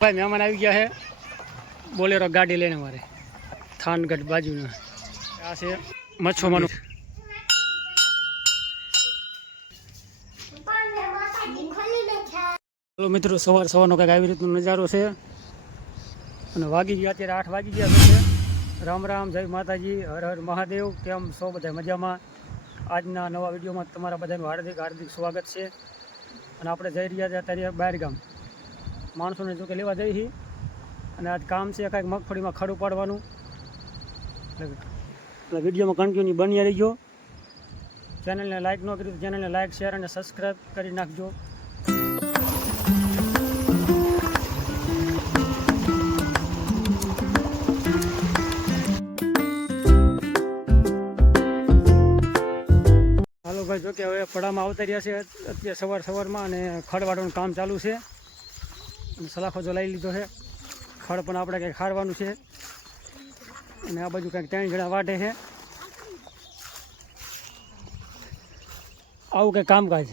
ભાઈ, મહેમાન આવી ગયા છે. બોલેરો ગાડી લઈને મારે. થાનગઢ બાજુના. આ છે મચ્છોમાનું. ચાલો મિત્રો, સવાર સવારનો કંઈક આવી રીતનો નજારો છે. અને વાગી ગયા, અત્યારે આઠ વાગી ગયા છે રામ રામ, જય માતાજી, હર હર મહાદેવ. કેમ સૌ બધા મજામાં? આજના નવા વિડીયોમાં તમારા બધાનું હાર્દિક હાર્દિક સ્વાગત છે. અને આપણે જઈ રહ્યા છીએ અત્યારે બહાર ગામ માણસોને જો કે લેવા જઈ છીએ. અને આજ કામ છે, કાંઈક મગફળીમાં ખડું પાડવાનું. એટલે વિડીયોમાં કન્ટિન્યુ બની રહીજો. ચેનલને લાઇક ન કરી તો ચેનલને લાઇક શેર અને સબસ્ક્રાઈબ કરી નાખજો. ભાઈ, જો કે હવે પડામાં આવતા રહ્યા છે. અત્યારે સવાર સવારમાં અને ખડવાડવાનું કામ ચાલુ છે. સલાખો જલાવી લઈ લીધો છે. ખડ પણ આપણે કંઈક ખારવાનું છે. અને આ બાજુ કંઈક ત્રણ જણા વાટે છે. આવું કંઈક કામકાજ.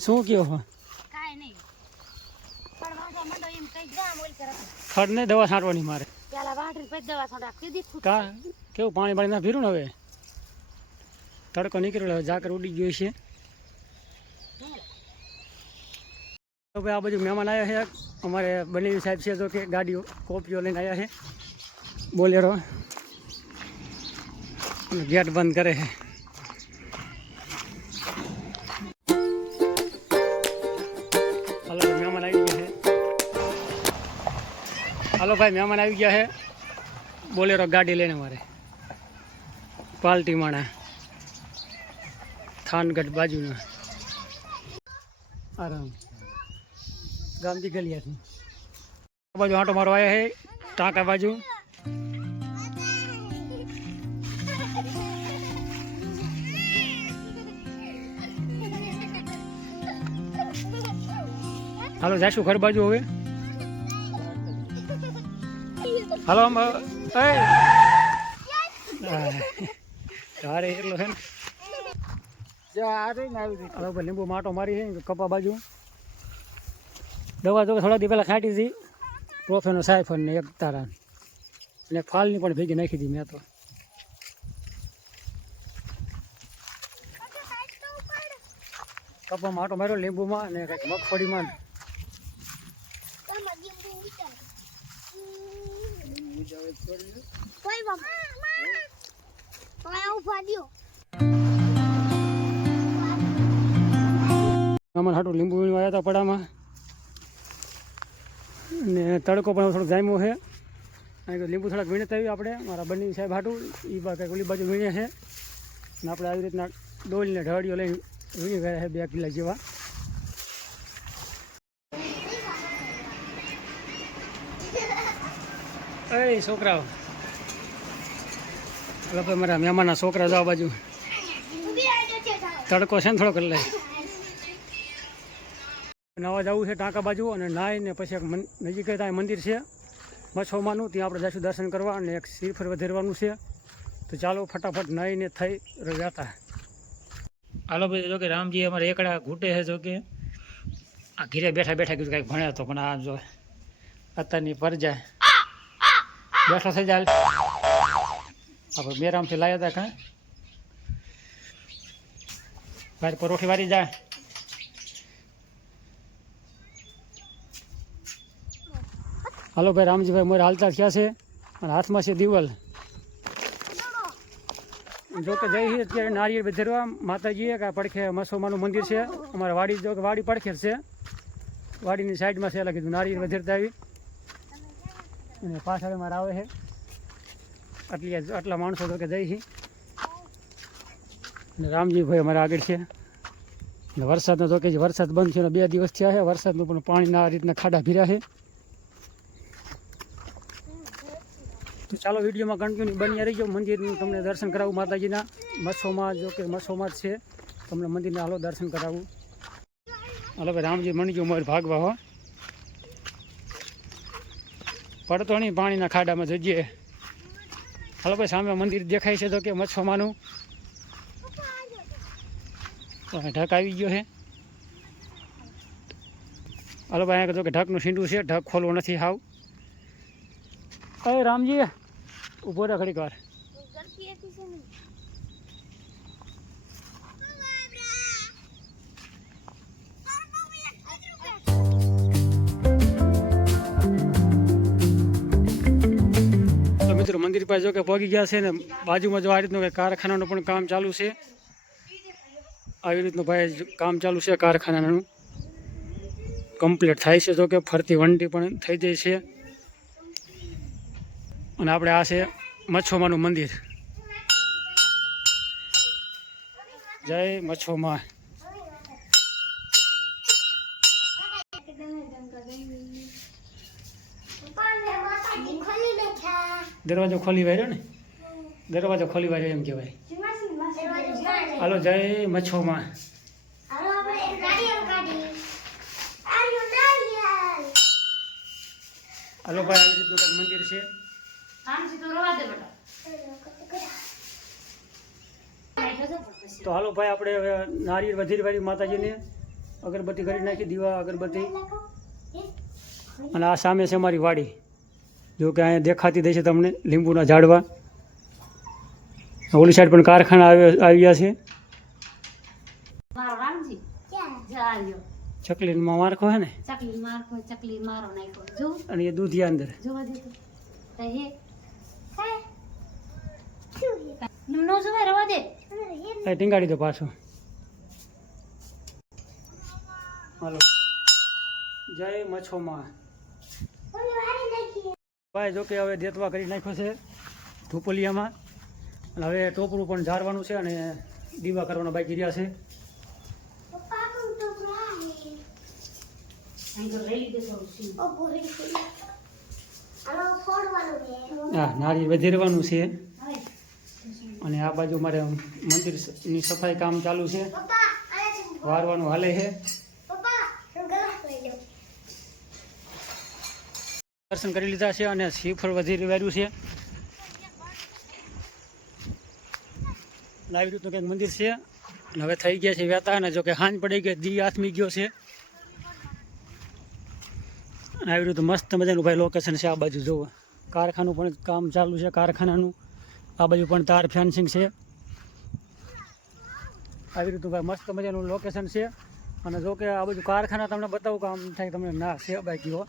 શું કયો હો ખડ ખડને દવા છાંટવાની મારે. કેવું પાણી પાણી ના ભીરું ને હવે? તડકો નીકળ્યો હવે ઝાકર ઉડી ગયો છે. તો ભાઈ આ બધું મહેમાન આવ્યા છે. અમારે બનેવી સાહેબ છે તો કે ગાડીઓ, કોપીઓ લઈને આવ્યા છે. બોલેરો. ગેટ બંધ કરે છે. હાલો ભાઈ, મહેમાન આવી ગયા છે. બોલેરો ગાડી લઈને મારે. પાલટી માણા. થાનગઢ બાજુના. આરામ. ગામથી ગલિયાથી આ બાજુ આંટો મારો આવ્યા છે ટાંકા બાજુ. હાલો જાશું ઘર બાજુ હવે. હાલો આમ એ. તારે એટલો છે ને. હાલો ભાઈ લીંબુ માટો મારી છે કપા બાજુ. દવા તો થોડા દી પહેલાં ખાટી હતી. પ્રોફેનો સાયફન ને એક તારા. અને ફાલની પણ ભેગી નાખી હતી મેં તો. કપામાં માટો માર્યો લીંબુમાં અને કંઈક મગફળીમાં. અમારે હાટું લીંબુ આવ્યા હતા પડામાં. અને તડકો પણ થોડોક જામ્યો છે. કારણ લીંબુ થોડાક વીણતા આવ્યું આપણે. મારા બંને સાહેબ હાટું એ બા કંઈક ઓલી બાજુ વીણે છે. અને આપણે આવી રીતના ડોલીને ઢળીઓ લઈને વીણી ગયા છે બે કિલ્લા જેવા. એ છોકરાઓ. એટલે ભાઈ મારા મહેમાનના છોકરા જાવ બાજુ. તડકો છે ને થોડોક એટલે. નવા જવું છે ટાંકા બાજુ અને નાહીને પછી એક નજીક ત્યાં મંદિર છે. મચ્છોમાનું, ત્યાં આપણે જઈશું દર્શન કરવા અને એક શિરફર વધેરવાનું છે. તો ચાલો ફટાફટ નાહીને થઈ જતા. હાલો ભાઈ, જો કે રામજી અમારે એકડા ઘૂંટે છે, જો કે. આ ઘીરે બેઠા બેઠા કીધું કાંઈક ભણ્યા તો, પણ આ જો અત્યારની પર જાય બેઠો થઈ જાય. આપણે મેરામથી લાવ્યા હતા કાંઈ ભાઈ પરોઠી વારી જાય હાલો ભાઈ, રામજીભાઈ મોરે હાલતા થયા છે. અને હાથમાં છે દિવાલ. જો કે જઈ અત્યારે નારિયેળ વધેરવા માતાજીએ કે આ પડખે મસોમાનું મંદિર છે. અમારે વાડી જો કે વાડી પડખેર છે. વાડીની સાઈડમાં છે, એટલે કીધું નારિયેળ વધેરતા આવી. અને પાછળ અમારે આવે છે. આટલી આટલા માણસો જોકે જઈ છે અને રામજીભાઈ અમારા આગળ છે. વરસાદનો તો કે વરસાદ બંધ છે બે દિવસ થયા છે. વરસાદનું પણ પાણીના આ રીતના ખાડા ભીરા છે. તો ચાલો વિડીયોમાં કન્ટિન્યુ બન્યા રહીજો. મંદિરનું તમને દર્શન કરાવું માતાજીના. મસોમાં જો કે મસોમાં જ છે. તમને મંદિરના હાલો દર્શન કરાવું. હાલો ભાઈ, રામજી મણીજો મોર ભાગવા હો. પડતો નહીં પાણીના ખાડામાં જઈએ. હાલો ભાઈ, સામે મંદિર દેખાય છે તો કે મચ્છોમાનું ઢક આવી ગયો છે હાલો ભાઈ, અહીંયા કહો કે ઢકનું છીંડું છે. ઢક ખોલવું નથી હાવ. અરે રામજી ઊભો રહે ઘડીક વાર. મિત્રો, મંદિર પાસે જો કે પહોંચી ગયા છે ને, બાજુમાં જો આ રીતનું કારખાનાનું પણ કામ ચાલુ છે. આવી રીતનું ભાઈ કામ ચાલુ છે કારખાનાનું. કમ્પ્લીટ થાય છે, જો કે ફરતી વંટી પણ થઈ જાય છે. અને આપણે આ છે મચ્છોમાનું મંદિર. જય મચ્છોમા. દરવાજો ખોલી વાર્યો ને? દરવાજો ખોલી વાર્યો એમ કહેવાય. હાલો, જય મચ્છોમાં. હાલો, ભાઈ આવી રીતનું મંદિર છે. તો હાલો ભાઈ આપણે હવે નારિયેળ વધીર વાળી માતાજીને અગરબત્તી કરી નાખી દીવા અગરબત્તી. અને આ સામે છે અમારી વાડી. જો કે અહીંયા દેખાતી દેશે તમને લીંબુના ઝાડવા. ઓલી સાઈડ પણ કારખાના આવ્યા છે. જાળ્યો ચકલીમાં મારખો હે ને? ચકલી મારખો ચકલી મારો નાખ્યો. જો. અને એ દૂધિયા અંદર. જોવા દે તો હે. નો જોવાય રવા દે. એ ટીંગાડી દો પાછો. હાલો. જય મચ્છોમાં ભાઈ જોકે હવે દેતવા કરી નાખ્યો છે ધૂપલિયામાં અને હવે ટોપરું પણ ઝારવાનું છે અને દીવા કરવાના બાકી રહ્યા છે. હા નારિયેળ વધેરવાનું છે. અને આ બાજુ મારે મંદિરની સફાઈ કામ ચાલુ છે. વારવાનું હાલે છે. દર્શન કરી લીધા છે અને શ્રીફળ વધી વાર્યું છે. આવી રીતનું કંઈક મંદિર છે. અને હવે થઈ ગયા છે વેતા અને જો કે હાંજ પડી ગઈ દી આથમી ગયો છે. અને આવી રીતનું મસ્ત મજાનું ભાઈ લોકેશન છે આ બાજુ જુઓ. કારખાનું પણ કામ ચાલુ છે કારખાનાનું. આ બાજુ પણ તાર ફેન્સિંગ છે. આવી રીતનું ભાઈ મસ્ત મજાનું લોકેશન છે. અને જો કે આ બાજુ કારખાના તમને બતાવું કામ થાય તમને ના છે બાકી હો.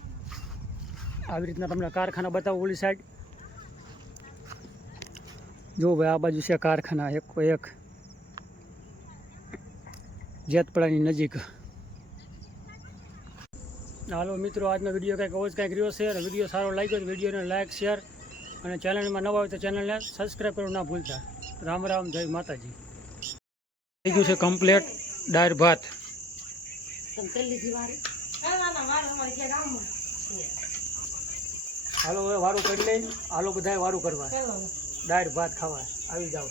આવી રીતના તમને કારખાના બતાવું ઓલી સાઈડ જો ભાઈ આ બાજુ છે કારખાના, એક એક. જેતપડાની નજીક. હાલો મિત્રો, આજનો વીડિયો કંઈક આવો કંઈક રહ્યો છે. વીડિયો સારો લાગ્યો તો વિડીયોને લાઇક શેર અને ચેનલમાં નવા હોય તો ચેનલને સબસ્ક્રાઈબ કરવું ના ભૂલતા. રામ રામ જય માતાજી. થઈ ગયું છે કમ્પ્લેટ દાળ ભાત. હાલો હવે વારું કરી લઈ. હાલો બધાએ વારું કરવા. દાળ ભાત ખાવા. આવી જાઓ.